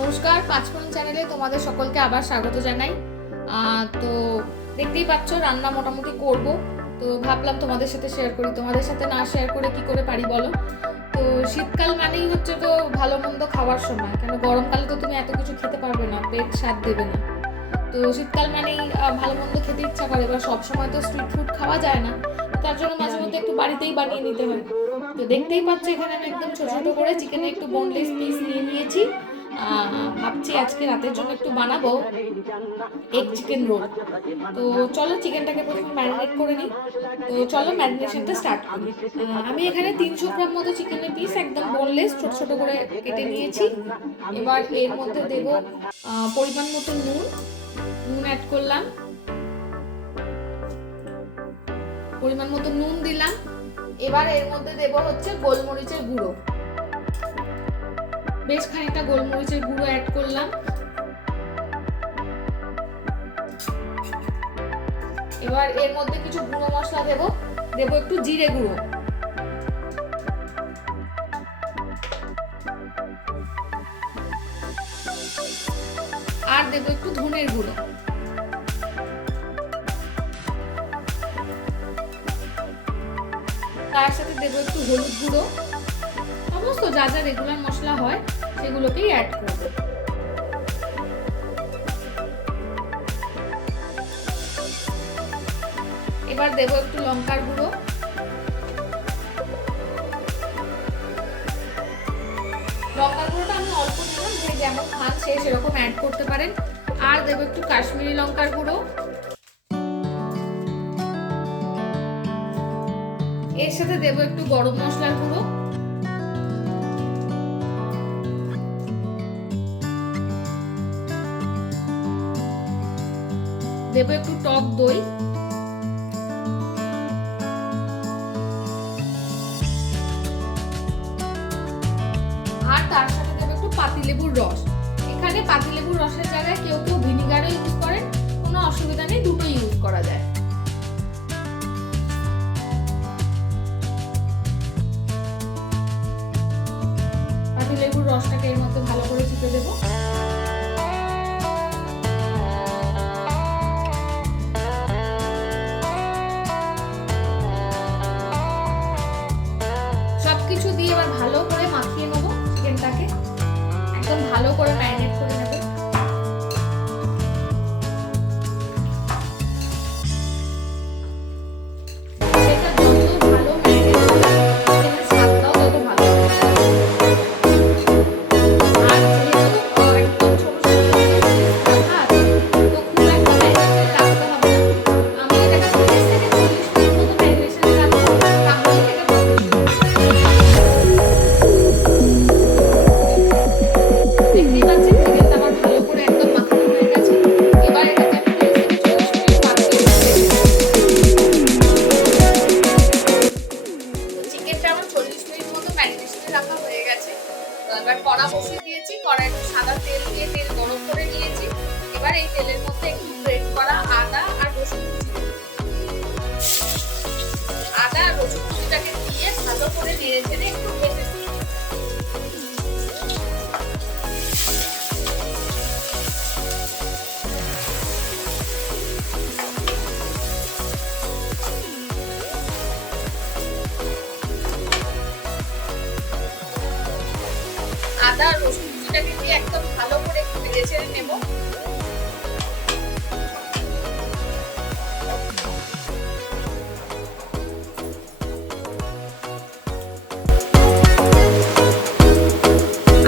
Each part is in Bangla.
নমস্কার, পাঁচফোড়ন চ্যানেলে তোমাদের সকলকে আবার স্বাগত জানাই। তো দেখতেই পাচ্ছ রান্না মোটামুটি করব, তো ভাবলাম তোমাদের সাথে শেয়ার করি। তোমাদের সাথে না শেয়ার করে কি করে পারি বলো। তো শীতকাল মানেই হচ্ছে তো ভালো মন্দ খাওয়ার সময়, কেন গরমকালে তো তুমি এত কিছু খেতে পারবে না, পেট স্বাদ দেবে না। তো শীতকাল মানেই ভালো মন্দ খেতে ইচ্ছা করে, এবার সবসময় তো স্ট্রিট ফুড খাওয়া যায় না, তার জন্য মাঝে মধ্যে একটু বাড়িতেই বানিয়ে নিতে হয়। তো দেখতেই পাচ্ছ এখানে আমি একদম ছোট ছোট করে চিকেনের একটু বোনলেস পিস নিয়ে নিয়েছি। ভাবছি আজকে রাতের জন্য একটু বানাবো এগ চিকেন রোল। তো চলো চিকেনটাকে প্রথমে ম্যারিনেট করে নিই। তো চলো ম্যারিনেশনটা স্টার্ট করি। আমি এখানে 300 গ্রাম মতো চিকেনের পিস একদম বোনলেস ছোট ছোট করে কেটে নিয়েছি। এবার এর মধ্যে দেব পরিমাণ মতো নুন অ্যাড করলাম, পরিমাণ মতো নুন দিলাম। এবার এর মধ্যে দেব হচ্ছে গোলমরিচের গুঁড়ো, বেশ খানিকটা গোলমরিচের গুঁড়ো অ্যাড করলাম। এবার এর মধ্যে কিছু গুঁড়ো মশলা দেব একটু জিরে গুঁড়ো, আর দেব একটু ধনের গুঁড়ো। তার সাথে দেব একটু হলুদ গুঁড়ো। সমস্ত যা যা রেগুলার মশলা হয় সেগুলোকেই অ্যাড করব। এবার দেব একটু লঙ্কার গুঁড়ো, লঙ্কার গুঁড়োটা আমি অল্প দিলাম, যে যেমন খান সে সেরকম অ্যাড করতে পারেন। আর দেব একটু কাশ্মীরি লঙ্কার গুঁড়ো, এর সাথে দেব একটু গরম মশলার গুঁড়ো, দেব একটু টক দই, আর তার সাথে দেব একটু পাতিলেবুর রস। এখানে পাতিলেবুর রসের জায়গায় কেউ কেউ ভিনিগারও ইউজ করেন, কোনো অসুবিধা নেই, দুটো ইউজ করা যায়। পাতিলেবুর রসটাকে এর মধ্যে ভালো করে চিপে দেবো। সবকিছু দিয়ে এবার ভালো করে মাখিয়ে নেবো চিকেনটাকে, একদম ভালো করে ম্যারিনেট করে নেবো। রাখা হয়ে গেছে। এবার কড়া বসিয়ে দিয়েছি, কড়াই সাদা তেল দিয়ে তেল গরম করে নিয়েছি। এবার এই তেলের মধ্যে একটু গ্রেট করা আদা আর রসুন কুচিটাকে দিয়ে ভালো করে নেড়ে চেড়ে একটু ভেজে নিই। আদা রসুন কুচিটাকে দিয়ে একদম ভালো করে একটু ভেজে ছেড়ে নেব।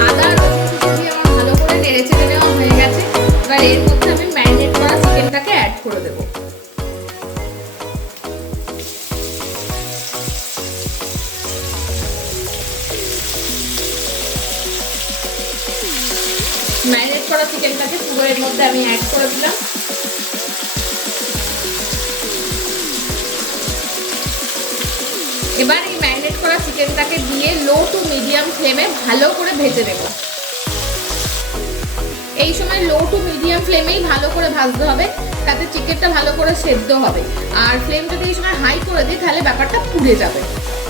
আদা রসুন কুচি দিয়ে আমার ভালো করে নেড়ে ছেড়ে নেওয়া হয়ে গেছে। এবার এর মধ্যে আমি ম্যারিনেট করা চিকেনটাকে অ্যাড করে দেবো। ম্যারিনেট করা চিকেনটাকে পুরো এর মধ্যে আমি অ্যাড করে দিলাম। এবার এই ম্যারিনেট করা চিকেনটাকে দিয়ে লো টু মিডিয়াম ফ্লেমে ভালো করে ভেজে নেব। এই সময় লো টু মিডিয়াম ফ্লেমেই ভালো করে ভাজতে হবে, তাতে চিকেনটা ভালো করে সেদ্ধ হবে। আর ফ্লেমটা যদি এই সময় হাই করে দিই তাহলে ব্যাপারটা পুড়ে যাবে।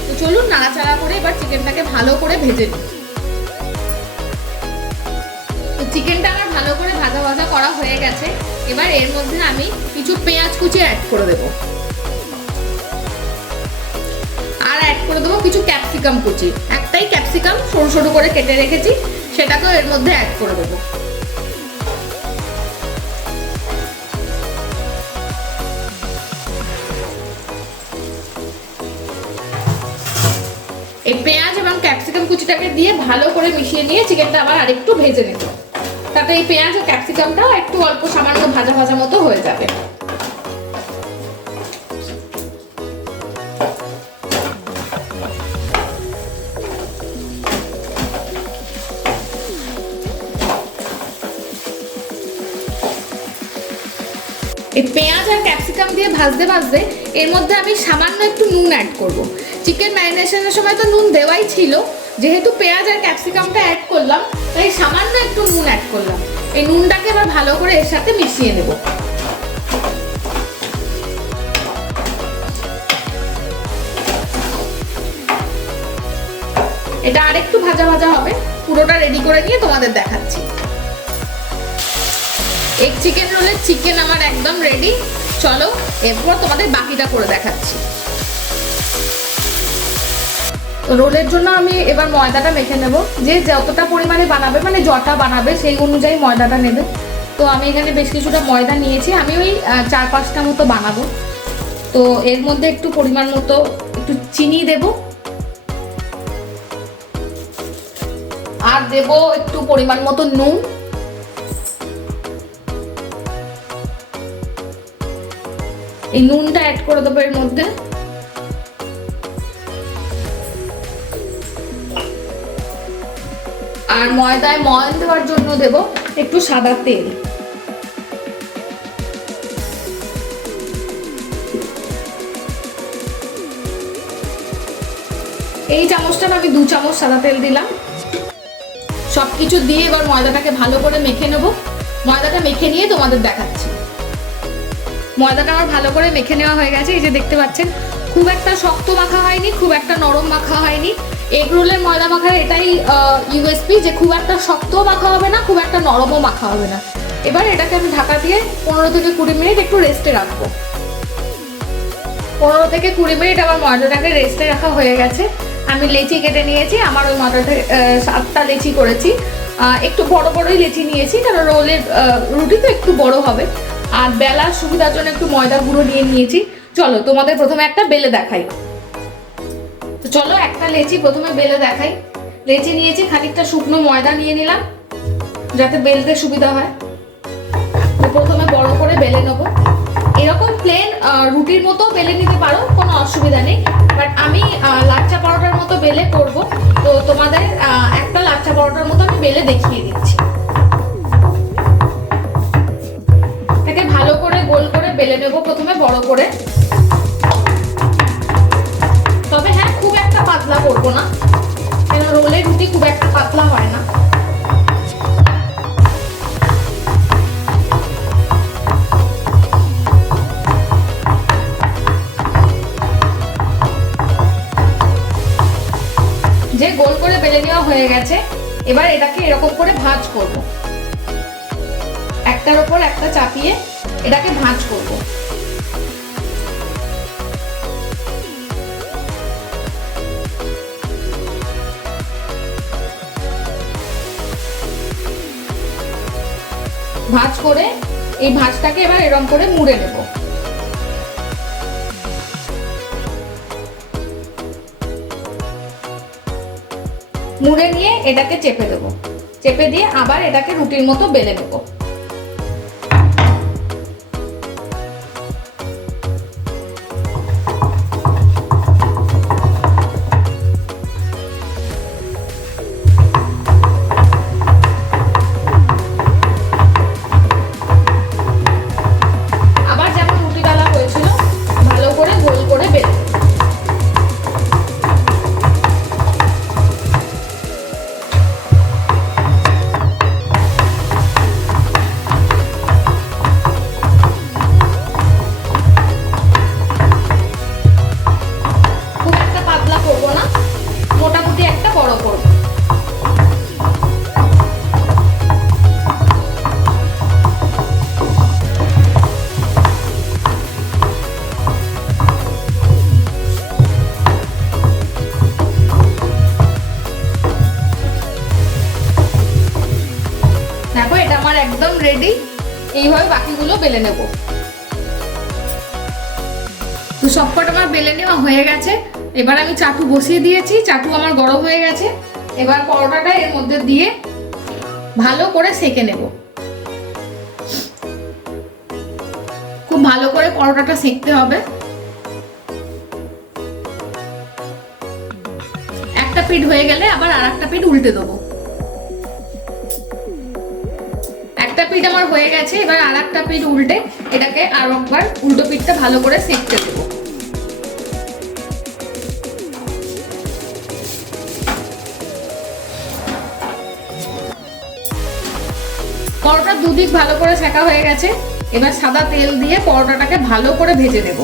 তো চলুন নাড়াচাড়া করে এবার চিকেনটাকে ভালো করে ভেজে নিই। চিকেনটা আমার ভালো করে ভাজা ভাজা করা হয়ে গেছে। এবার এর মধ্যে আমি কিছু পেঁয়াজ কুচি অ্যাড করে দেবো, আর অ্যাড করে দেবো কিছু ক্যাপসিকাম কুচি। একটাই ক্যাপসিকাম সরু সরু করে কেটে রেখেছি, সেটাকেও এর মধ্যে অ্যাড করে দেবো। এই পেঁয়াজ এবং ক্যাপসিকাম কুচিটাকে দিয়ে ভালো করে মিশিয়ে নিয়ে চিকেনটা আবার আরেকটু ভেজে নেব, তাতে এই পেঁয়াজ ও ক্যাপসিকামটাও একটু অল্প সামান্য ভাজা ভাজা মতো হয়ে যাবে। এই পেঁয়াজ আর ক্যাপসিকাম দিয়ে ভাজতে ভাজতে এর মধ্যে আমি সামান্য একটু নুন অ্যাড করব। চিকেন ম্যারিনেশনের সময় তো নুন দেওয়াই ছিল, যেহেতু পেঁয়াজ আর ক্যাপসিকামটা অ্যাড করলাম তাই সামান্য একটু নুন অ্যাড করলাম। এই নুনটাকে এবার ভালো করে এর সাথে মিশিয়ে নেব। এটা আরেকটু ভাজা ভাজা হবে, পুরোটা রেডি করে নিয়ে তোমাদের দেখাচ্ছি। এগ চিকেন রোলের চিকেন আমার একদম রেডি। চলো এরপর তোমাদের বাকিটা করে দেখাচ্ছি। রোলের জন্য আমি এবার ময়দাটা মেখে নেব। যে যতটা পরিমাণে বানাবে, মানে যটা বানাবে সেই অনুযায়ী ময়দাটা নেবে। তো আমি এখানে বেশ কিছুটা ময়দা নিয়েছি, আমি ওই 4-5টা মতো বানাবো। তো এর মধ্যে একটু পরিমাণ মতো একটু চিনি দেব, আর দেব একটু পরিমাণ মতো নুন, এই নুনটা অ্যাড করে দেবো এর মধ্যে। আর ময়দায় ময়ন দেওয়ার জন্য দেব একটু সাদা তেল। এই চামচটা আমি 2 চামচ সাদা তেল দিলাম। সবকিছু দিয়ে এবার ময়দাটাকে ভালো করে মেখে নেব। ময়দাটা মেখে নিয়ে তোমাদের দেখাচ্ছি। ময়দাটা আমার ভালো করে মেখে নেওয়া হয়ে গেছে। এই যে দেখতে পাচ্ছেন, খুব একটা শক্ত মাখা হয়নি, খুব একটা নরম মাখা হয়নি। এগ রোলের ময়দা মাখার এটাই ইউএসপি, যে খুব একটা শক্তও মাখা হবে না, খুব একটা নরমও মাখা হবে না। এবার এটাকে আমি ঢাকা দিয়ে 15 থেকে 20 মিনিট একটু রেস্টে রাখবো। 15 থেকে 20 মিনিট আমার ময়দাটাকে রেস্টে রাখা হয়ে গেছে। আমি লেচি কেটে নিয়েছি, আমার ওই ময়দাটা 7টা লেচি করেছি। একটু বড় বড়ই লেচি নিয়েছি, কারণ রোলের রুটি তো একটু বড় হবে। আর বেলার সুবিধার জন্য একটু ময়দা গুঁড়ো নিয়ে নিয়েছি। চলো তোমাদের প্রথমে একটা বেলে দেখাই। তো চলো একটা লেচি প্রথমে বেলে দেখাই। লেচি নিয়েছি, খানিকটা শুকনো ময়দা নিয়ে নিলাম যাতে বেলতে সুবিধা হয়। তো প্রথমে বড় করে বেলে নেবো। এরকম প্লেন রুটির মতো বেলে নিতে পারো, কোনো অসুবিধা নেই। বাট আমি লাচ্ছা পরোটার মতো বেলে করব। তো তোমাদের একটা লাচ্ছা পরোটার মতো আমি বেলে দেখিয়ে দিচ্ছি। এটাকে ভালো করে গোল করে বেলে নেব প্রথমে বড় করে। তবে হ্যাঁ, খুব একটা পাতলা করবো না, কেন রোলের রুটি খুব একটা পাতলা হয় না। যে গোল করে বেলে নেওয়া হয়ে গেছে, এবার এটাকে এরকম করে ভাঁজ করব। একটার উপর একটা চাপিয়ে এটাকে ভাঁজ করব। ভাঁজ করে এই ভাঁজটাকে এবার এরকম করে মুড়ে নেব। মুড়ে নিয়ে এটাকে চেপে দেবো। চেপে দিয়ে আবার এটাকে রুটির মতো বেলে নেব। আবার যেমন রুটি বেলা হয়েছিল, ভালো করে গোল করে বেলে নেব। আমার একদম রেডি। এইভাবে বাকিগুলো বেলে নেব। তো সবকটা আমার বেলে নেওয়া হয়ে গেছে। এবার আমি চাটু বসিয়ে দিয়েছি, চাটু আমার গরম হয়ে গেছে। এবার পরোটাটা এর মধ্যে দিয়ে ভালো করে সেঁকে নেব। খুব ভালো করে পরোটাটা সেঁকতে হবে। একটা পিঠ হয়ে গেলে আবার আর একটা পিঠ উল্টে দেবো। একটা পিঠ আমার হয়ে গেছে, এবার আর একটা পিঠ উল্টে এটাকে আর একবার উল্টো পিঠটা ভালো করে সেঁকতে দেবো। পরোটা দুদিক ভালো করে সেঁকা হয়ে গেছে। এবার সাদা তেল দিয়ে পরোটাটাকে ভালো করে ভেজে নেব।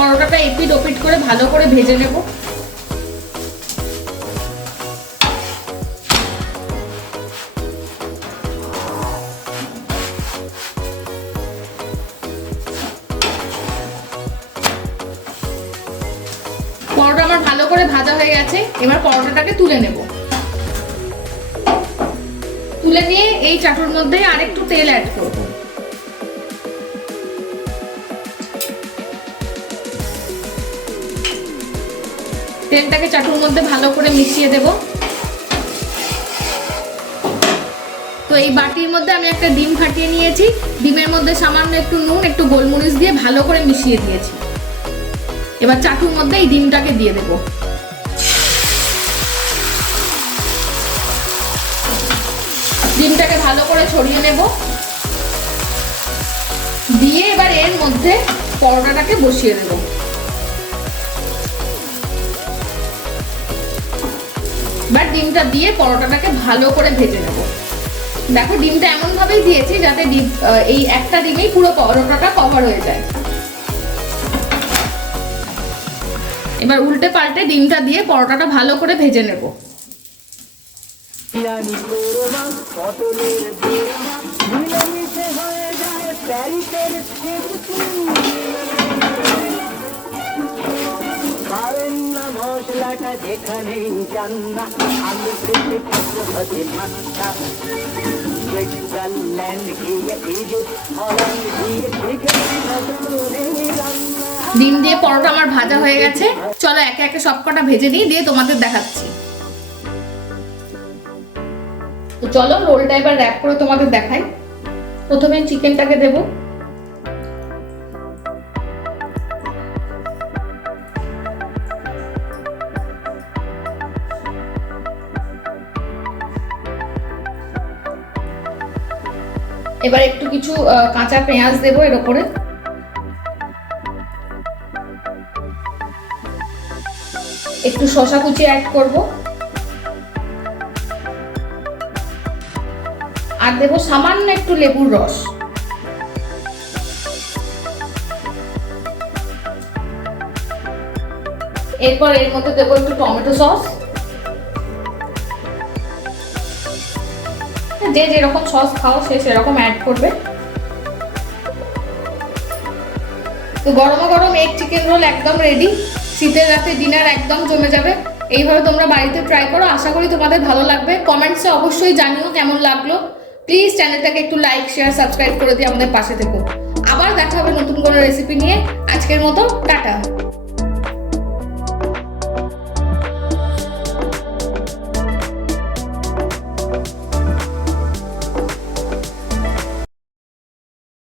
পরোটাটা এপিট ওপিট করে ভালো করে ভেজে নেব। পরোটা আমার ভালো করে ভাজা হয়ে গেছে। এবার পরোটাটাকে তুলে নেব। তুলে নিয়ে এই চাটুর মধ্যে আরেকটু তেল অ্যাড করব। তেলটাকে চাটুর মধ্যে ভালো করে মিশিয়ে দেব। তো এই বাটির মধ্যে আমি একটা ডিম ফাটিয়ে নিয়েছি। ডিমের মধ্যে সামান্য একটু নুন, একটু গোলমরিচ দিয়ে ভালো করে মিশিয়ে দিয়েছি। এবার চাটুর মধ্যে এই ডিমটাকে দিয়ে দেব। ডিমটাকে ভালো করে ছড়িয়ে নেব। দিয়ে এবার এর মধ্যে পরোটাটাকে বসিয়ে দেব। এবার ডিমটা দিয়ে পরোটাটাকে ভালো করে ভেজে নেব। দেখো ডিমটা এমন ভাবেই দিয়েছি যাতে এই একটা ডিমেই পুরো পরোটাটা কভার হয়ে যায়। এবার উল্টে পাল্টে ডিমটা দিয়ে পরোটাটা ভালো করে ভেজে নেব। মশলাটা যেখানে জান্না আমি পেতে হতে মানটা সুইজারল্যান্ড গিয়ে ইজিপ্ট হল্যান্ড গিয়ে ডিম দিয়ে পরোটা আমার ভাজা হয়ে গেছে। চলো একে একে সবকটা ভেজে নিই, দিয়ে তোমাদের দেখাচ্ছি। তো চলো রোলটা এবার র‍্যাপ করে তোমাদের দেখাই। প্রথমে চিকেনটাকে দেব। এবার একটু কিছু কাঁচা পেঁয়াজ দেব এর উপরে। একটু শসা কুচি অ্যাড করব। আর দেব সামান্য একটু লেবুর রস। এরপর এর মধ্যে দেব একটু টমেটো সস। যে যেরকম সস খাও সে সেরকম অ্যাড করবে। তো গরমা গরম এগ চিকেন রোল একদম রেডি। শীতের রাতে ডিনার একদম জমে যাবে। এইভাবে তোমরা বাড়িতে ট্রাই করো, আশা করি তোমাদের ভালো লাগবে। কমেন্টসে অবশ্যই জানিও কেমন লাগলো। প্লিজ চ্যানেলটাকে একটু লাইক, শেয়ার, সাবস্ক্রাইব করে দিয়ে আমাদের পাশে থেকো। আবার দেখা হবে নতুন কোনো রেসিপি নিয়ে। আজকের মতো টাটা।